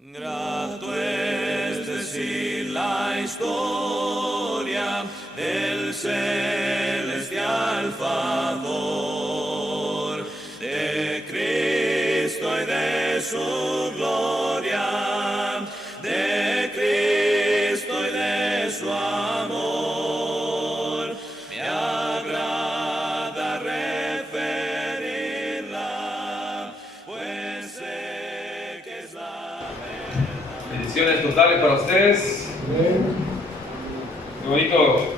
Grato es decir la historia del celestial favor de Cristo y de su gloria, de Cristo y de su amor. Me agrada referirla, pues sé que es la Bendiciones totales para ustedes. Qué bonito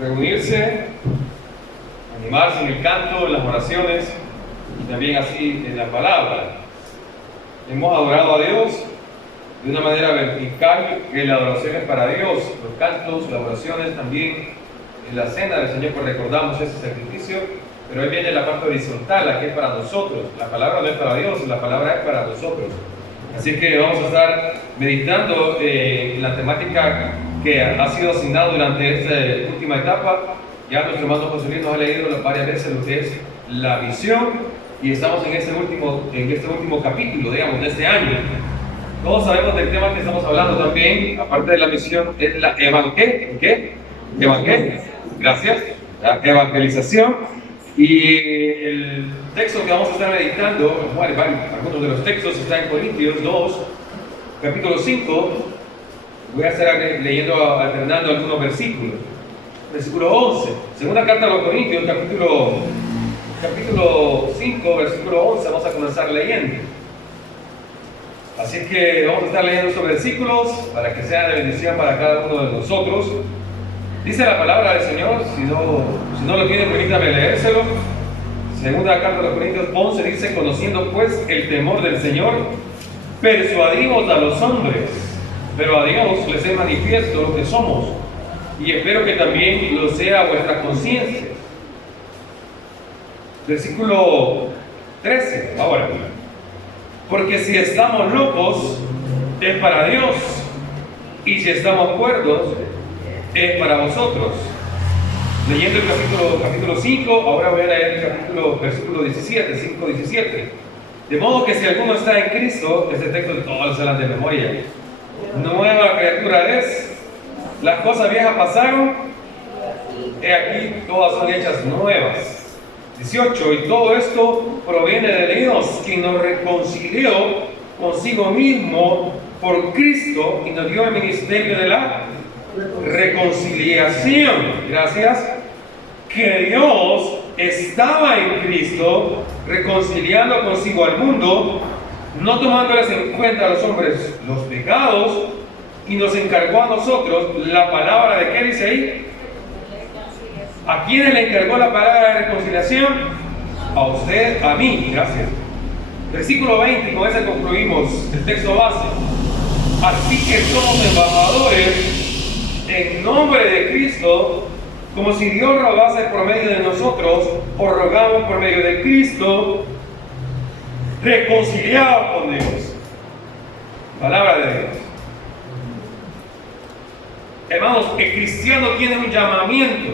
reunirse, animarse en el canto, en las oraciones y también así en la palabra. Hemos adorado a Dios de una manera vertical, que la adoración es para Dios, los cantos, las oraciones también. En la cena del Señor pues recordamos ese sacrificio, pero hoy viene la parte horizontal, la que es para nosotros. La palabra no es para Dios, la palabra es para nosotros. Así que vamos a estar meditando en la temática que ha sido asignada durante esta última etapa. Ya nuestro hermano José Luis nos ha leído varias veces lo que es la visión y estamos en este último capítulo, digamos, de este año. Todos sabemos del tema que estamos hablando también, aparte de la misión, es la gracias, la evangelización. Y el texto que vamos a estar meditando, bueno, algunos de los textos están en Corintios 2, capítulo 5. Voy a estar leyendo, alternando algunos versículos. Versículo 11, segunda carta a los Corintios, capítulo 5, versículo 11, vamos a comenzar leyendo. Así que vamos a estar leyendo estos versículos para que sean de bendición para cada uno de nosotros. Dice la palabra del Señor, si no lo tienen, permítame leérselo. Segunda carta a los Corintios 11 dice: conociendo pues el temor del Señor, persuadimos a los hombres, pero a Dios les es manifiesto lo que somos, y espero que también lo sea vuestra conciencia. Versículo 13, ahora. Porque si estamos locos, es para Dios, y si estamos cuerdos, es para vosotros. Leyendo el capítulo 5, ahora voy a leer el versículo 17, 5, 17. De modo que si alguno está en Cristo, este texto todos se de memoria. Nueva criatura es, las cosas viejas pasaron, he aquí todas son hechas nuevas. 18, y todo esto proviene de Dios, quien nos reconcilió consigo mismo por Cristo y nos dio el ministerio de la reconciliación. Gracias. Que Dios estaba en Cristo reconciliando consigo al mundo, no tomándoles en cuenta a los hombres los pecados, y nos encargó a nosotros la palabra de ¿qué dice ahí? ¿A quién le encargó la palabra de reconciliación? A usted, a mí. Gracias. Versículo 20, con ese concluimos el texto base. Así que somos embajadores en nombre de Cristo, como si Dios rogase por medio de nosotros, o rogamos por medio de Cristo, reconciliados con Dios. Palabra de Dios. Hermanos, el cristiano tiene un llamamiento,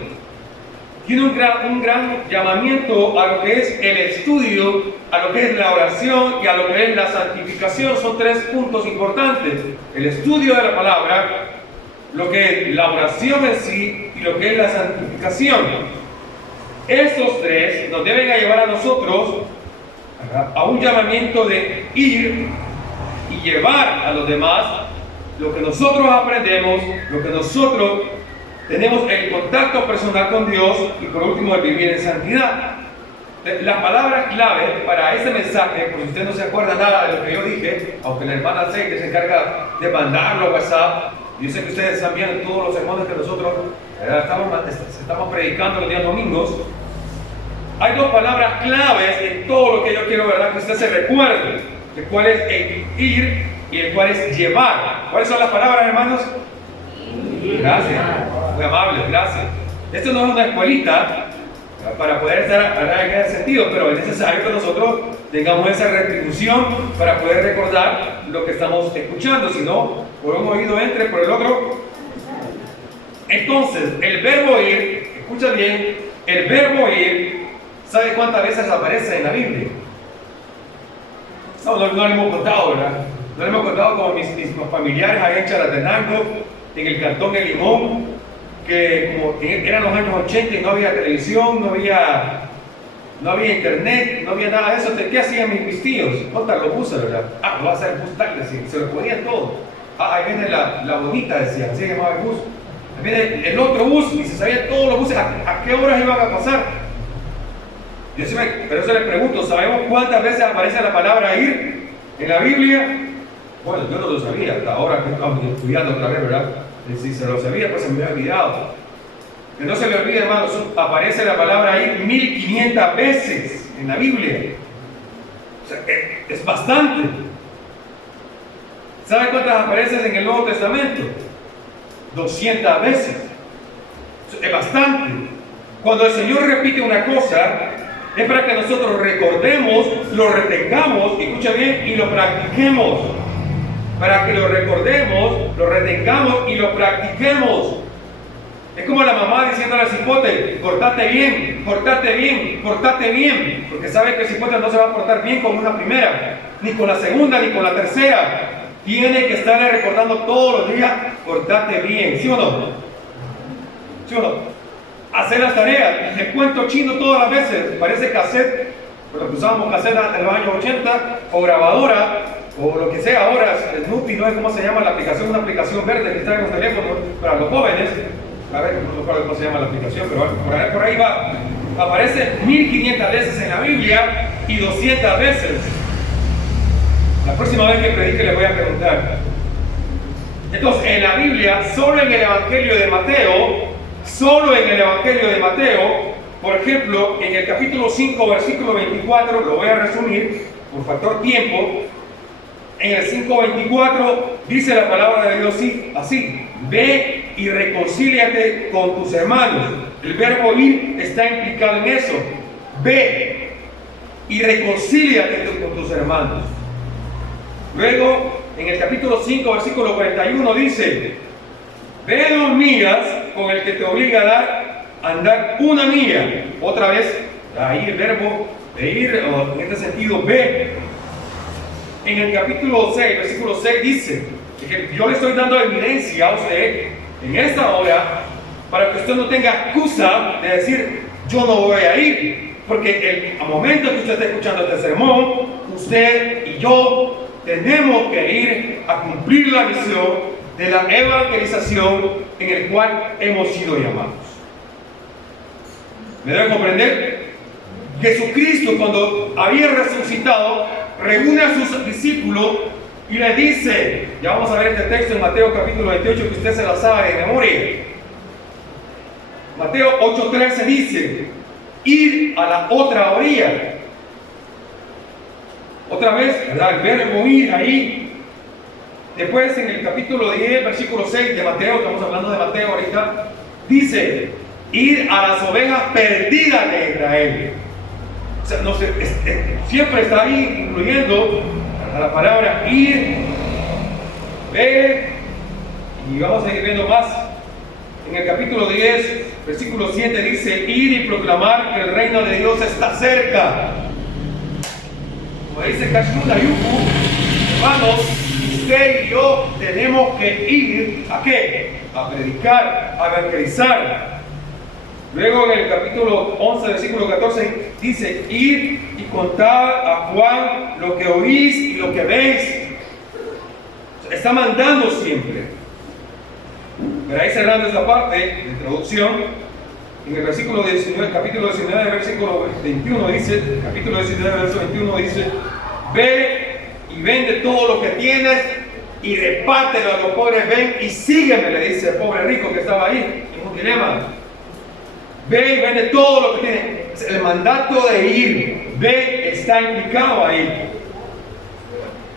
tiene un gran llamamiento a lo que es el estudio, a lo que es la oración y a lo que es la santificación. Son tres puntos importantes: el estudio de la palabra, lo que es la oración en sí y lo que es la santificación. Estos tres nos deben llevar a nosotros a un llamamiento de ir y llevar a los demás lo que nosotros aprendemos, lo que nosotros tenemos el contacto personal con Dios, y por último el vivir en santidad. La palabra clave para este mensaje, por si usted no se acuerda nada de lo que yo dije, aunque la hermana Aceite se encarga de mandarlo a WhatsApp, yo sé que ustedes están viendo todos los sermones que nosotros estamos predicando los días domingos. Hay dos palabras claves en todo lo que yo quiero, ¿verdad?, que usted se recuerde, el cual es el ir y el cual es llevar. ¿Cuáles son las palabras, hermanos? Gracias, muy amables, gracias. Esto no es una escuelita para poder estar en ese sentido, pero es necesario que nosotros tengamos esa retribución para poder recordar lo que estamos escuchando, si no, por un oído entre, por el otro. Entonces, el verbo ir, escucha bien, el verbo ir, ¿sabe cuántas veces aparece en la Biblia? No lo hemos contado, ¿verdad? No le hemos contado como mis familiares allá en Chalatenango, en el Cantón El Limón, que como eran los años 80 y no había televisión, no había internet, no había nada de eso. ¿Qué hacían mis tíos? Contar los buses, ¿verdad? Lo va a hacer el bus tal, decían, se lo ponían todo. Ahí viene la bonita, decían, así se llamaba el bus. Ahí viene el otro bus y se sabían todos los buses, a qué horas iban a pasar. Pero eso les pregunto, ¿sabemos cuántas veces aparece la palabra ir en la Biblia? Bueno, yo no lo sabía, hasta ahora que estamos estudiando otra vez, ¿verdad? Si se lo sabía, pues se me había olvidado. Que no se le olvide, hermanos, aparece la palabra ir 1500 veces en la Biblia. O sea, es bastante. ¿Sabe cuántas aparecen en el Nuevo Testamento? 200 veces. Es bastante. Cuando el Señor repite una cosa, es para que nosotros recordemos, lo retengamos, escucha bien, y lo practiquemos. Para que lo recordemos, lo retengamos y lo practiquemos. Es como la mamá diciéndole al cipote, portate bien, portate bien, portate bien. Porque sabe que el cipote no se va a portar bien con una primera, ni con la segunda, ni con la tercera. Tiene que estarle recordando todos los días, portate bien. ¿Sí o no? ¿Sí o no? Hacer las tareas. El cuento chino todas las veces. Parece cassette, porque usábamos cassette en los años 80, o grabadora, o lo que sea ahora. Snoopy, no sé cómo se llama la aplicación, una aplicación verde que está en los teléfonos para los jóvenes. A ver, no recuerdo cómo se llama la aplicación, pero por ahí va. Aparece 1500 veces en la Biblia y 200 veces. La próxima vez que predique les voy a preguntar. Entonces, en la Biblia, solo en el Evangelio de Mateo, por ejemplo, en el capítulo 5, versículo 24, lo voy a resumir por factor tiempo. En el 5:24 dice la palabra de Dios así: ve y reconcíliate con tus hermanos. El verbo ir está implicado en eso. Ve y reconcíliate con tus hermanos. Luego, en el capítulo 5, versículo 41 dice: ve 2 millas con el que te obliga a andar 1 milla. Otra vez, ahí el verbo de ir, o en este sentido, ve. En el capítulo 6, versículo 6 dice que yo le estoy dando evidencia a usted en esta hora para que usted no tenga excusa de decir yo no voy a ir, porque al momento que usted está escuchando este sermón, usted y yo tenemos que ir a cumplir la misión de la evangelización en el cual hemos sido llamados. ¿Me deben comprender? Jesucristo, cuando había resucitado, reúne a sus discípulos y les dice, ya vamos a ver este texto en Mateo capítulo 28 que usted se la sabe de memoria. Mateo 8:13 dice: ir a la otra orilla. Otra vez, ¿verdad? El verbo ir ahí. Después en el capítulo 10, versículo 6 de Mateo, estamos hablando de Mateo ahorita, dice: ir a las ovejas perdidas de Israel. O sea, siempre está ahí incluyendo la palabra ir, ver, y vamos a ir viendo más. En el capítulo 10, versículo 7 dice: ir y proclamar que el reino de Dios está cerca. Como dice Kashuna Yuku, hermanos, usted y yo tenemos que ir ¿a qué? A predicar, a evangelizar. Luego en el capítulo 11, versículo 14 dice: ir y contar a Juan lo que oís y lo que veis. Está mandando siempre. Pero ahí cerrando esa parte de introducción, en el versículo 19, capítulo 19, versículo 21 dice, capítulo 19, verso 21 dice: ve y vende todo lo que tienes y repártelo a los pobres, ven y sígueme, le dice el pobre rico que estaba ahí en un dilema. Ve y vende todo lo que tiene. El mandato de ir, ve, está implicado ahí.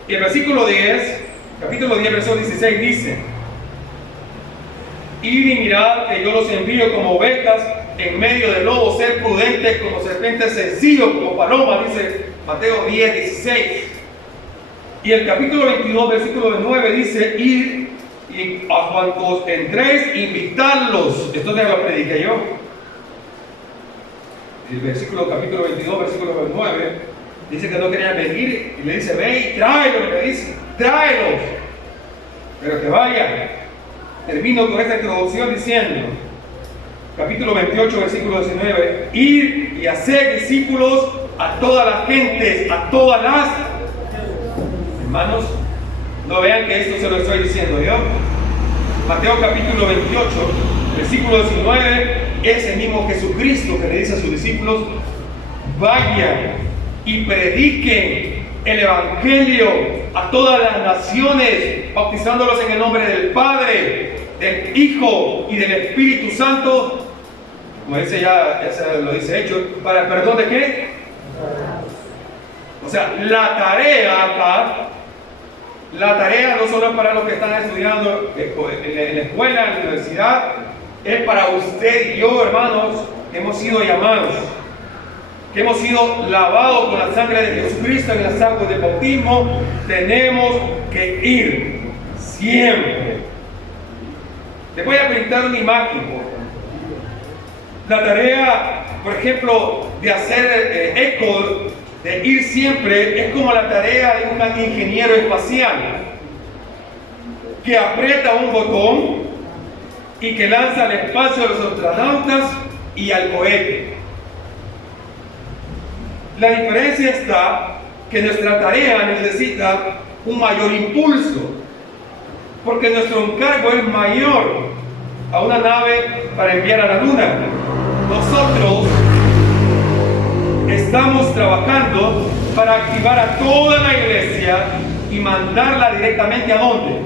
Y el versículo 10, capítulo 10, verso 16 dice: id y mirad que yo los envío como ovejas en medio de lobos, ser prudentes como serpientes, sencillos como palomas, dice Mateo 10, 16. Y el capítulo 22, versículo 9 dice: id y a cuantos entréis, invitarlos. Esto ya lo prediqué yo. El capítulo 22, versículo 9, dice que no querían venir y le dice: ve y tráelo, le dice, tráelos, pero que vayan. Termino con esta introducción diciendo, capítulo 28, versículo 19, ir y hacer discípulos a todas las gentes, a todas las... Hermanos, no vean que esto se lo estoy diciendo yo. Mateo capítulo 28, versículo 19, es el mismo Jesucristo que le dice a sus discípulos, vayan y prediquen el Evangelio a todas las naciones, bautizándolos en el nombre del Padre, del Hijo y del Espíritu Santo, como dice ya lo dice Hechos, ¿para el perdón de qué? O sea, la tarea no solo es para los que están estudiando en la escuela, en la universidad, es para usted y yo, hermanos, que hemos sido llamados, que hemos sido lavados con la sangre de Jesucristo en las aguas del bautismo. Tenemos que ir siempre. Les voy a pintar una imagen. La tarea, por ejemplo, de hacer eco, de ir siempre, es como la tarea de un ingeniero espacial que aprieta un botón y que lanza al espacio a los astronautas y al cohete. La diferencia está que nuestra tarea necesita un mayor impulso, porque nuestro encargo es mayor a una nave para enviar a la luna. Nosotros estamos trabajando para activar a toda la iglesia y mandarla directamente ¿a dónde?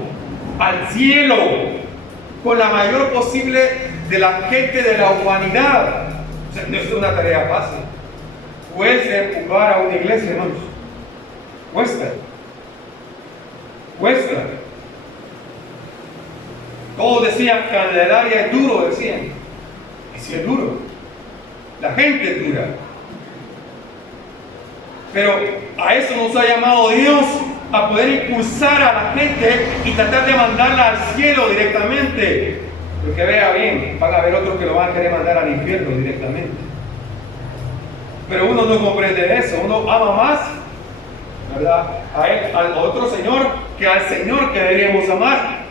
Al cielo, con la mayor posible de la gente de la humanidad. O sea, no es una tarea fácil. Cuesta empujar a una iglesia, hermanos. Cuesta. Todos decían, Candelaria es duro, decían. Y si es duro. La gente es dura. Pero a eso nos ha llamado Dios, a poder impulsar a la gente y tratar de mandarla al cielo directamente. Porque vea bien, van a haber otros que lo van a querer mandar al infierno directamente. Pero uno no comprende eso, uno ama más, ¿verdad?, a él, al otro Señor, que al Señor que deberíamos amar.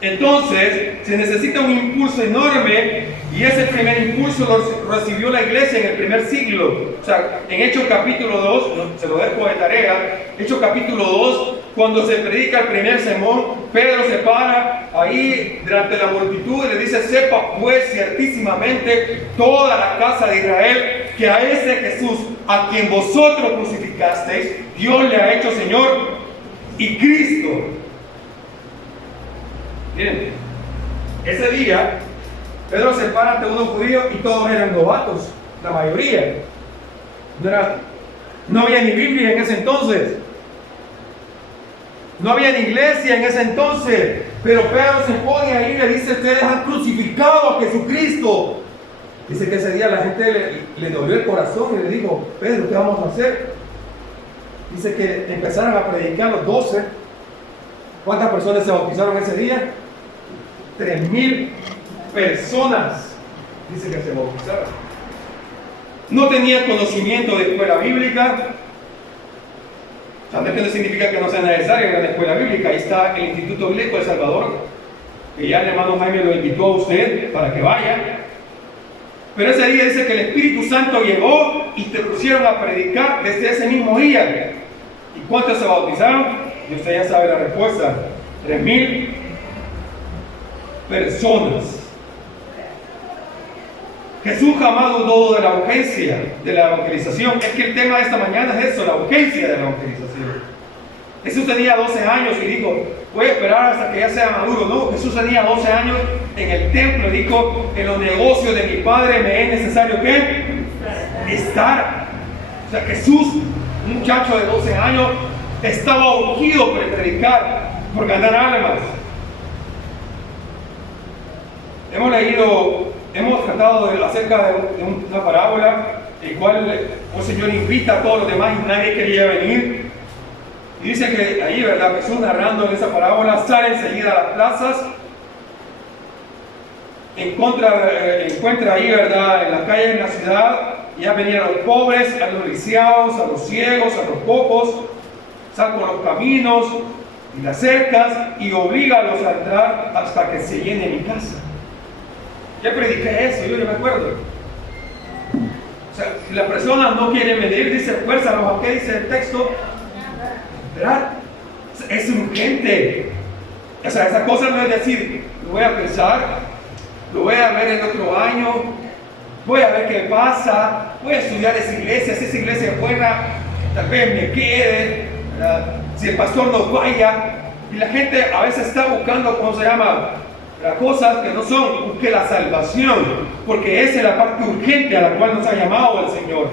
Entonces, se necesita un impulso enorme, y ese primer impulso lo recibió la iglesia en el primer siglo. O sea, en Hechos capítulo 2, se lo dejo de tarea, Hechos capítulo 2, cuando se predica el primer sermón, Pedro se para ahí delante de la multitud y le dice, sepa pues ciertísimamente toda la casa de Israel, que a ese Jesús, a quien vosotros crucificasteis, Dios le ha hecho Señor y Cristo. Miren, ese día Pedro se para ante unos judíos y todos eran novatos, la mayoría. No había ni Biblia en ese entonces, no había ni iglesia en ese entonces, pero Pedro se pone ahí y le dice, ustedes han crucificado a Jesucristo. Dice que ese día la gente le dolió el corazón y le dijo, Pedro, ¿qué vamos a hacer? Dice que empezaron a predicar los 12. ¿Cuántas personas se bautizaron ese día? 3,000 personas, dice que se bautizaron. No tenían conocimiento de escuela bíblica. Esto no significa que no sea necesaria una escuela bíblica. Ahí está el Instituto Bíblico de El Salvador, que ya el hermano Jaime lo invitó a usted para que vaya. Pero ese día dice que el Espíritu Santo llegó y te pusieron a predicar desde ese mismo día. ¿Y cuántos se bautizaron? Y usted ya sabe la respuesta. 3,000 personas. Jesús jamás dudó de la urgencia de la evangelización. Es que el tema de esta mañana es eso, la urgencia de la evangelización. Jesús tenía 12 años y dijo, voy a esperar hasta que ya sea maduro. No, Jesús tenía 12 años en el templo y dijo, en los negocios de mi Padre me es necesario ¿qué? Estar. O sea, Jesús, un muchacho de 12 años, estaba urgido por predicar, por ganar almas. Hemos tratado acerca de una parábola, el cual un señor invita a todos los demás y nadie quería venir. Y dice que ahí, ¿verdad?, Jesús narrando en esa parábola, sale enseguida a las plazas, encuentra ahí, ¿verdad?, en las calles de la ciudad, ya venían los pobres, a los lisiados, a los ciegos, a los cojos, saco los caminos y las cercas y oblígalos a entrar hasta que se llene mi casa. Ya prediqué eso, yo me acuerdo. O sea, si la persona no quiere medir, dice fuérzalos. ¿Qué dice el texto? ¿Verdad? Es urgente. O sea, esa cosa no es decir, lo voy a pensar, lo voy a ver el otro año, voy a ver qué pasa, voy a estudiar esa iglesia, si esa iglesia es buena, tal vez me quede, ¿verdad? Si el pastor no vaya. Y la gente a veces está buscando, ¿cómo se llama? Las cosas que no son, busque la salvación, porque esa es la parte urgente a la cual nos ha llamado el Señor.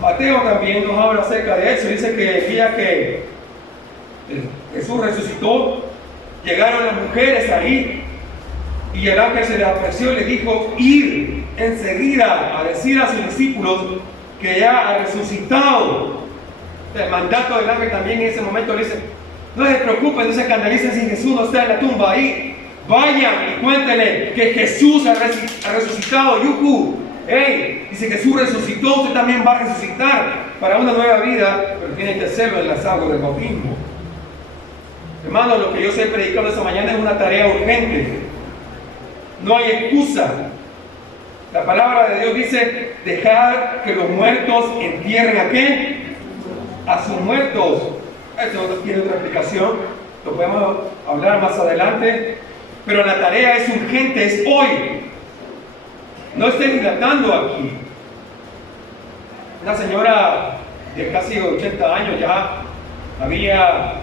Mateo también nos habla acerca de eso. Dice que el día que Jesús resucitó, llegaron las mujeres ahí y el ángel se le apareció y le dijo: ir enseguida a decir a sus discípulos que ya ha resucitado. El mandato del ángel también en ese momento le dice: no se preocupen, no se escandalicen si Jesús no está en la tumba ahí. Vayan y cuéntenle que Jesús ha resucitado. Yuhu. Hey, y si Jesús resucitó, usted también va a resucitar para una nueva vida, pero tiene que hacerlo en las aguas del bautismo. Hermano, lo que yo estoy predicando esta mañana es una tarea urgente. No hay excusa. La palabra de Dios dice: dejar que los muertos entierren ¿a qué? A sus muertos. Esto tiene otra explicación, lo podemos hablar más adelante, pero la tarea es urgente, es hoy. No esté dilatando aquí. Una señora de casi 80 años ya había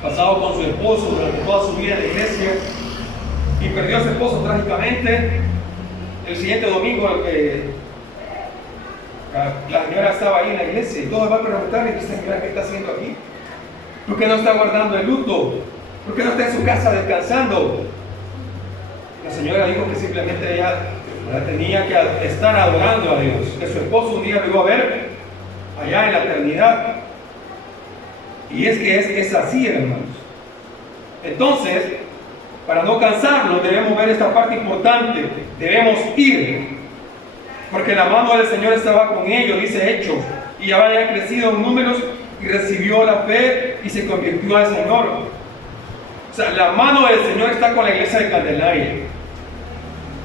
pasado con su esposo durante toda su vida en la iglesia y perdió a su esposo trágicamente. El siguiente domingo la señora estaba ahí en la iglesia y todos van a preguntarle: señora, ¿qué está haciendo aquí? ¿Por qué no está guardando el luto? ¿Por qué no está en su casa descansando? La señora dijo que simplemente ella tenía que estar adorando a Dios, que su esposo un día lo iba a ver allá en la eternidad. Y es que es así, hermanos. Entonces, para no cansarnos, debemos ver esta parte importante. Debemos ir, porque la mano del Señor estaba con ellos, dice Hechos, y ya habían crecido en números y recibió la fe y se convirtió al Señor. O sea, la mano del Señor está con la iglesia de Candelaria,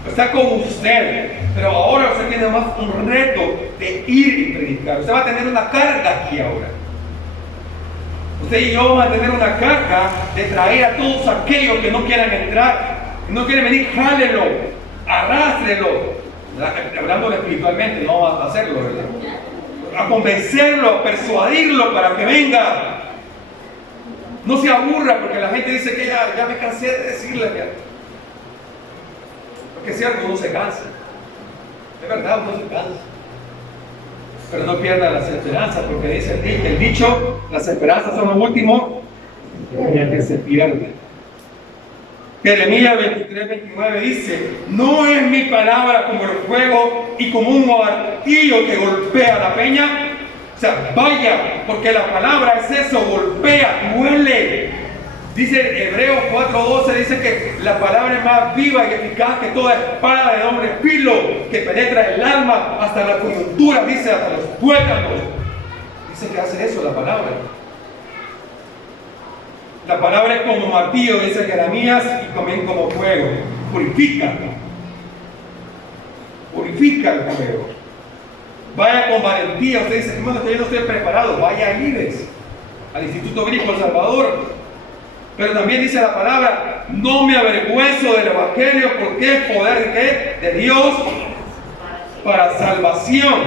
está con usted, pero ahora usted tiene más un reto de ir y predicar. Usted va a tener una carga aquí ahora. Usted y yo vamos a tener una carga de traer a todos aquellos que no quieran entrar, que no quieren venir. Jálelo, arrástrelo, hablándolo espiritualmente, no va a hacerlo, ¿verdad? A convencerlo, a persuadirlo para que venga. No se aburra, porque la gente dice que ya me cansé de decirle. Porque es cierto, uno se cansa. Es verdad, uno se cansa. Pero no pierda las esperanzas, porque dice el dicho: las esperanzas son lo último que se pierde. Jeremías 23:29 dice: no es mi palabra como el fuego y como un martillo que golpea la peña. O sea, vaya, porque la palabra es eso, golpea, duele. Dice Hebreos 4:12, dice que la palabra es más viva y eficaz que toda espada de doble filo, que penetra el alma hasta la coyuntura, dice, hasta los tuétanos. Dice que hace eso la palabra. La palabra es como martillo, dice Jeremías, y también como fuego. Purifica el fuego. Vaya con valentía. Usted dice: hermano, yo no estoy preparado. Vaya a IBES, al Instituto Bíblico El Salvador. Pero también dice la palabra: no me avergüenzo del evangelio, porque es poder de Dios para salvación.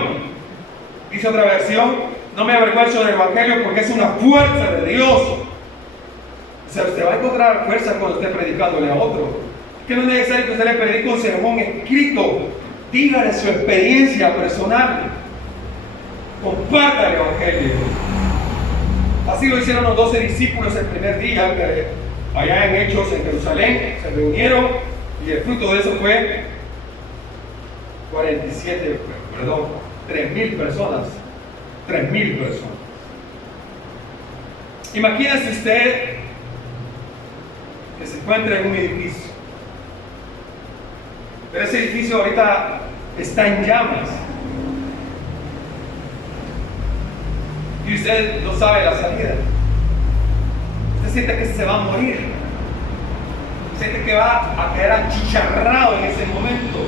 Dice otra versión: no me avergüenzo del evangelio, porque es una fuerza de Dios. O sea, usted va a encontrar fuerza cuando esté predicándole a otro. Es que no es necesario que usted le predique un sermón escrito. Dígale su experiencia personal. Comparta el evangelio. Así lo hicieron los 12 discípulos el primer día, allá en Hechos, en Jerusalén. Se reunieron y el fruto de eso fue 3,000 personas. 3,000 personas. Imagínese usted que se encuentra en un edificio, pero ese edificio ahorita está en llamas, y usted usted no sabe la salida. Usted siente que se va a morir. Siente que va a quedar achicharrado en ese momento.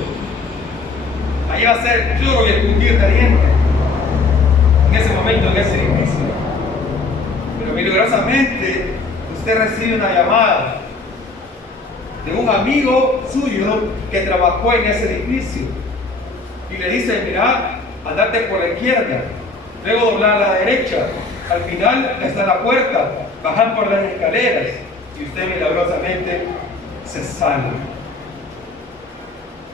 Ahí va a ser lloro y el crujir de dientes. En ese momento, en ese edificio. Pero milagrosamente, usted recibe una llamada de un amigo suyo que trabajó en ese edificio. Y le dice, mira, andate por la izquierda, luego doblar a la derecha. Al final está la puerta, bajar por las escaleras. Y usted milagrosamente se salva.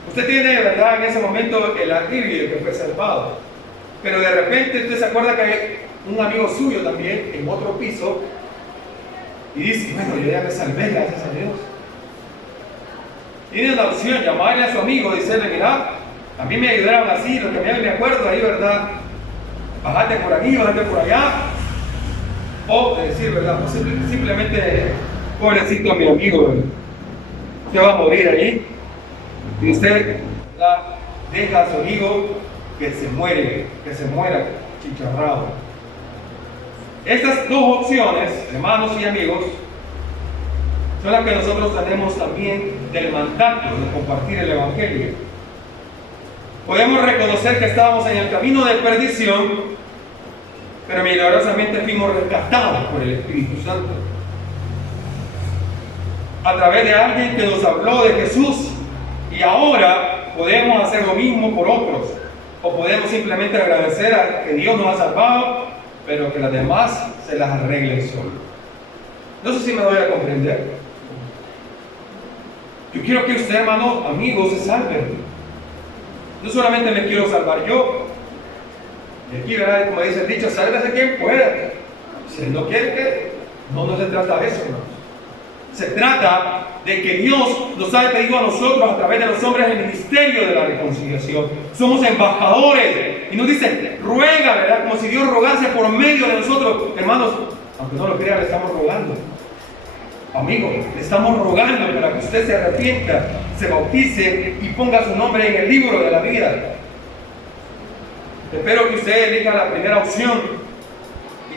Usted tiene, ¿verdad?, en ese momento el alivio de que fue salvado. Pero de repente usted se acuerda que hay un amigo suyo también en otro piso y dice, bueno, yo ya me salvé, gracias a Dios. Tiene la opción, llamarle a su amigo y decirle, mira, a mí me ayudaron así, lo que me acuerdo ahí, ¿verdad? Bájate por aquí, bájate por allá. O decir, ¿verdad? Pues simplemente, pobrecito mi amigo, ¿verdad? Usted va a morir allí. Y usted deja a su amigo que se muera chicharrado. Estas dos opciones, hermanos y amigos, son las que nosotros tenemos también del mandato de compartir el Evangelio. Podemos reconocer que estábamos en el camino de perdición, pero milagrosamente fuimos rescatados por el Espíritu Santo. A través de alguien que nos habló de Jesús, y ahora podemos hacer lo mismo por otros, o podemos simplemente agradecer a que Dios nos ha salvado, pero que las demás se las arreglen solos. No sé si me voy a comprender. Yo quiero que usted, hermano, amigo, se salve. No solamente me quiero salvar yo. Y aquí, ¿verdad?, como dice el dicho, sálvese quien pueda. Si él no quiere que, no se trata de eso, hermanos. Se trata de que Dios nos ha pedido a nosotros a través de los hombres el ministerio de la reconciliación. Somos embajadores. Y nos dice, ruega, ¿verdad? Como si Dios rogase por medio de nosotros. Hermanos, aunque no lo crean, le estamos rogando. Amigo, le estamos rogando para que usted se arrepienta, se bautice y ponga su nombre en el libro de la vida. Espero que usted elija la primera opción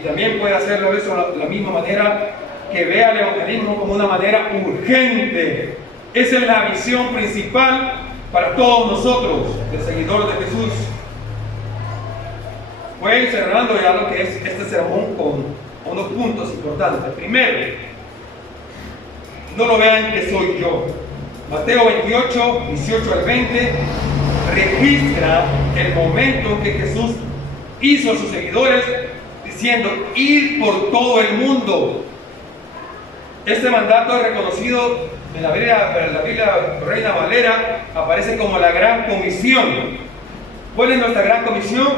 y también puede hacerlo eso de la misma manera, que vea el evangelismo como una manera urgente. Esa es la visión principal para todos nosotros, los seguidores de Jesús. Voy a ir cerrando ya lo que es este sermón con unos puntos importantes. Primero, no lo vean que soy yo. Mateo 28, 18 al 20 registra el momento que Jesús hizo a sus seguidores diciendo, ir por todo el mundo. Este mandato es reconocido en la Biblia Reina Valera, aparece como la Gran Comisión. ¿Cuál es nuestra Gran Comisión?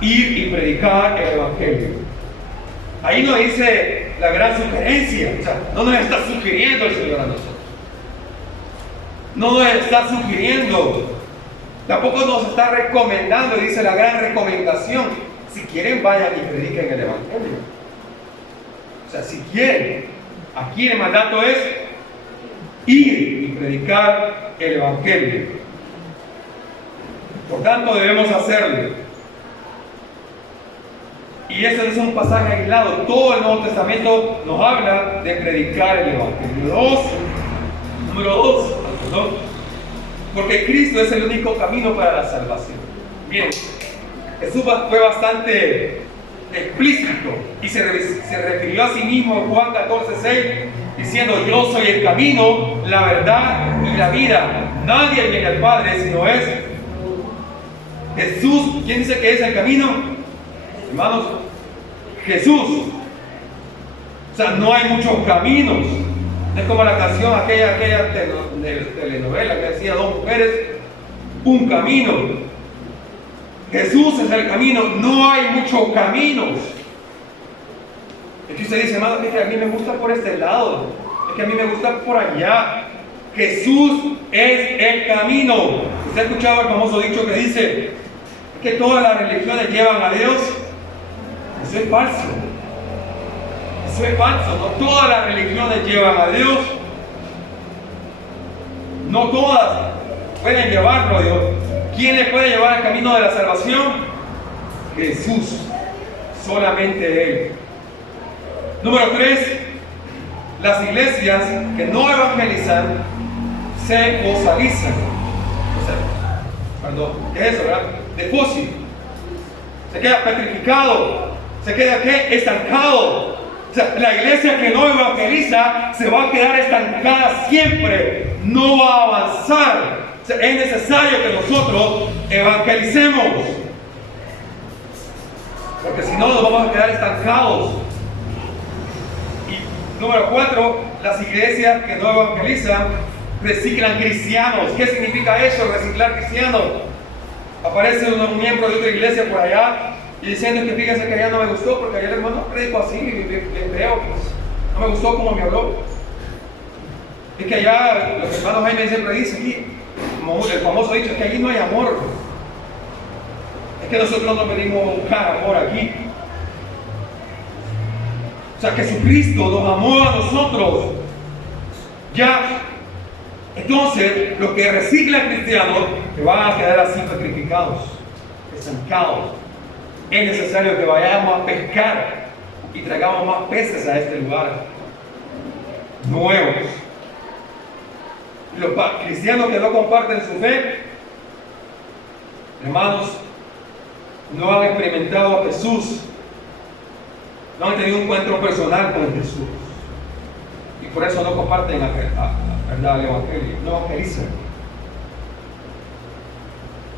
Ir y predicar el Evangelio. Ahí nos dice la gran sugerencia, o sea, no nos está sugiriendo el Señor a nosotros. No nos está sugiriendo, tampoco nos está recomendando, dice la gran recomendación. Si quieren, vayan y prediquen el Evangelio. O sea, si quieren, aquí el mandato es ir y predicar el Evangelio. Por tanto, debemos hacerlo. Y ese es un pasaje aislado. Todo el Nuevo Testamento nos habla de predicar el Evangelio. Número dos, porque Cristo es el único camino para la salvación. Bien, Jesús fue bastante explícito y se refirió a sí mismo en Juan 14:6 diciendo, yo soy el camino, la verdad y la vida. Nadie viene al Padre si no es Jesús. ¿Quién dice que es el camino? Hermanos, Jesús. O sea, no hay muchos caminos. Es como la canción aquella telenovela que decía dos mujeres, un camino. Jesús es el camino, no hay muchos caminos. Es que usted dice, hermano, es que a mí me gusta por este lado, es que a mí me gusta por allá. Jesús es el camino. ¿Usted ha escuchado el famoso dicho que dice que todas las religiones llevan a Dios? Eso es falso. Eso es falso. No todas las religiones llevan a Dios. No todas pueden llevarlo a Dios. ¿Quién le puede llevar al camino de la salvación? Jesús. solamente Él. Número 3, las iglesias que no evangelizan se fosalizan. ¿Qué es eso, verdad? De fósil. Se queda petrificado. Se queda, ¿qué? Estancado. O sea, la iglesia que no evangeliza se va a quedar estancada siempre. No va a avanzar. O sea, es necesario que nosotros evangelicemos. Porque si no, nos vamos a quedar estancados. Y número 4, las iglesias que no evangelizan reciclan cristianos. ¿Qué significa eso, reciclar cristianos? Aparece un miembro de otra iglesia por allá y diciendo que fíjense que allá no me gustó porque allá el hermano predicó así, bien feo, pues no me gustó como me habló. Es que allá, los hermanos Jaime siempre dicen, aquí, como el famoso dicho, es que allí no hay amor. Es que nosotros no venimos a buscar amor aquí. O sea, Jesucristo nos amó a nosotros. Ya. Entonces, los que reciclan cristianos se van a quedar así petrificados, estancados. Es necesario que vayamos a pescar y traigamos más peces a este lugar, nuevos. Los cristianos que no comparten su fe, hermanos, no han experimentado a Jesús, no han tenido un encuentro personal con Jesús. Y por eso no comparten la verdad, el evangelio, no evangelizan.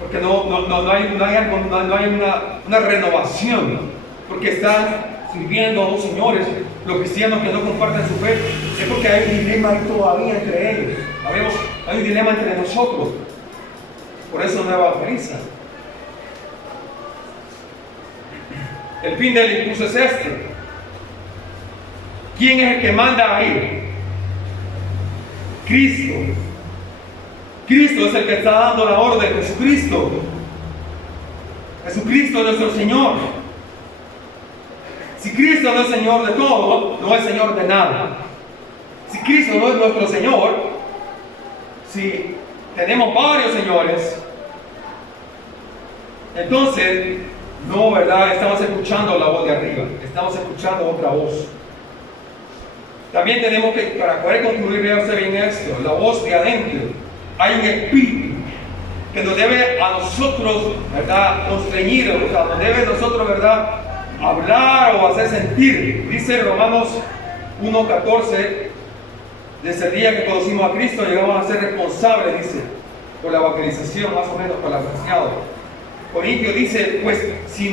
Porque no hay una renovación, ¿no? Porque están sirviendo a dos señores. Los cristianos que no comparten su fe es porque hay un dilema ahí todavía entre ellos. Hay un dilema entre nosotros. Por eso no evangelizan. El fin del discurso es este. ¿Quién es el que manda ahí? Cristo. Cristo es el que está dando la orden. Jesucristo. Jesucristo es nuestro Señor. Si Cristo no es Señor de todo, no es Señor de nada. Si Cristo no es nuestro Señor, si tenemos varios señores, entonces no, ¿verdad? Estamos escuchando la voz de arriba, estamos escuchando otra voz. También tenemos que, para poder concluir, véanse bien esto, la voz de adentro. Hay un espíritu que nos debe a nosotros, ¿verdad?, constreñir, o sea, nos debe a nosotros, ¿verdad?, hablar o hacer sentir. Dice Romanos 1:14, desde el día que conocimos a Cristo llegamos a ser responsables, dice, por la evangelización, más o menos por la apreciado. Corintios dice, pues si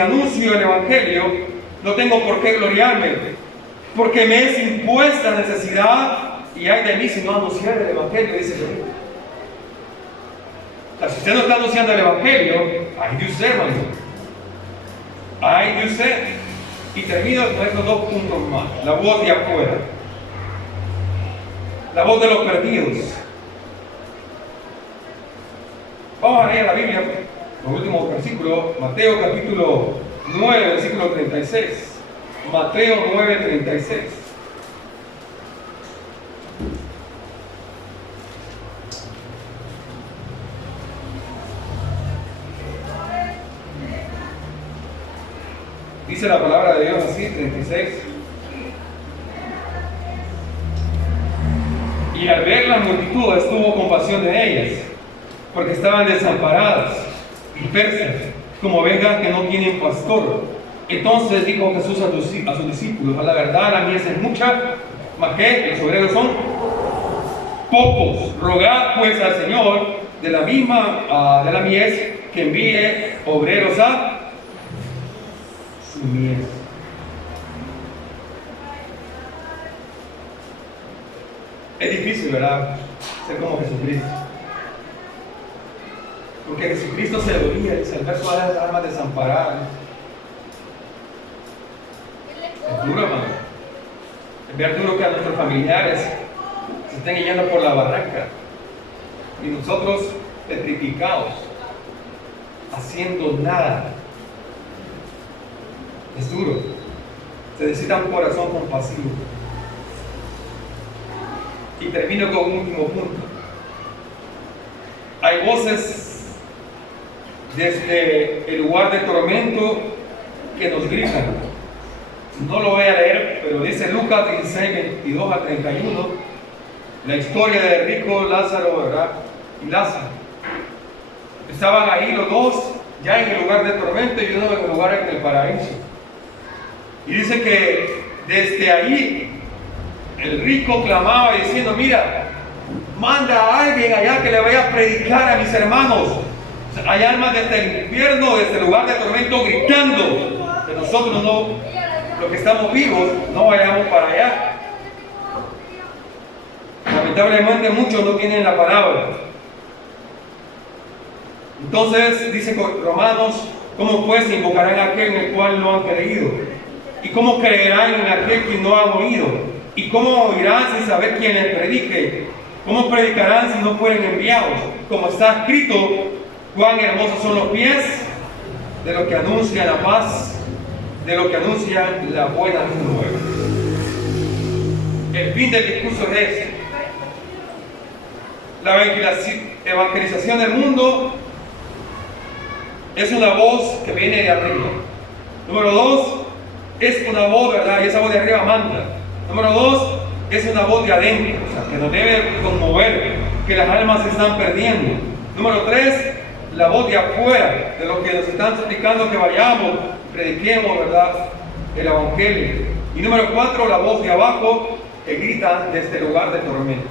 anuncio el evangelio, no tengo por qué gloriarme, porque me es impuesta necesidad, y hay de mí si no anunciar el evangelio, dice Corintios. O sea, si usted no está anunciando el evangelio, ay de usted, hermano. Ay de usted. Y termino con estos 2 puntos más. La voz de afuera. La voz de los perdidos. Vamos a leer la Biblia, los últimos versículos. Mateo capítulo 9, versículo 36. Mateo 9, 36. Dice la palabra de Dios así, 36. Y al ver las multitudes tuvo compasión de ellas, porque estaban desamparadas, dispersas, como ovejas que no tienen pastor. Entonces dijo Jesús a sus discípulos, a la verdad la mies es mucha, mas que los obreros son pocos. Rogad pues al Señor de la mies que envíe obreros a su mies. Es difícil, ¿verdad?, ser como Jesucristo. Porque Jesucristo se dolía y salvar todas las almas desamparadas. Es duro, hermano. Es ver duro que a nuestros familiares se estén yendo por la barranca y nosotros petrificados, haciendo nada. Es duro. Se necesita un corazón compasivo. Y termino con un último punto. Hay voces desde el lugar de tormento que nos gritan. No lo voy a leer, pero dice Lucas 16, 22 a 31, la historia de rico, Lázaro, ¿verdad? Y Lázaro. Estaban ahí los dos, ya en el lugar de tormento y uno en el lugar en el paraíso. Y dice que desde ahí el rico clamaba diciendo, mira, manda a alguien allá que le vaya a predicar a mis hermanos. Hay almas desde el infierno, desde el lugar de tormento, gritando que nosotros no, los que estamos vivos, no vayamos para allá. Lamentablemente muchos no tienen la palabra. Entonces dice Romanos, ¿cómo pues invocarán a aquel en el cual no han creído? ¿Y cómo creerán en aquel que no han oído? ¿Y cómo oirán sin saber quién les predique? ¿Cómo predicarán si no fueren enviados? Como está escrito, cuán hermosos son los pies de los que anuncian la paz, de los que anuncian la buena nueva. El fin del discurso es este. La evangelización del mundo es una voz que viene de arriba. Número 2, es una voz, ¿verdad? Y esa voz de arriba manda. Número 2, es una voz de adentro, o sea, que nos debe conmover, que las almas se están perdiendo. Número 3, la voz de afuera, de los que nos están suplicando que vayamos, prediquemos, ¿verdad?, el evangelio. Y número 4, la voz de abajo, que grita desde el lugar de tormento.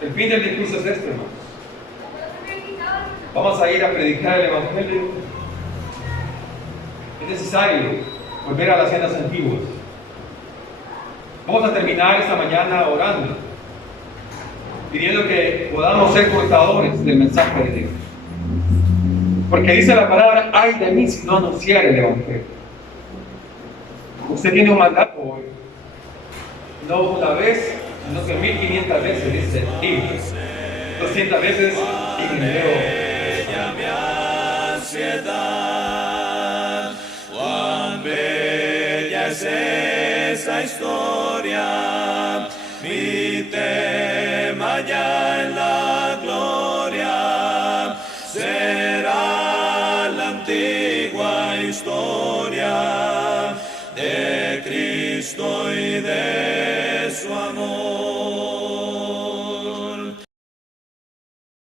El fin del discurso es este, hermanos. Vamos a ir a predicar el evangelio. Es necesario volver a las sendas antiguas. Vamos a terminar esta mañana orando, pidiendo que podamos ser portadores del mensaje de Dios. Porque dice la palabra, ay de mí si no anunciar el evangelio. Usted tiene un mandato hoy. No una vez, sino que 1500 veces dice, y 200 veces, y Mi ansiedad, cuán bella es esa historia, mi tema ya en la gloria, será la antigua historia de Cristo y de su amor.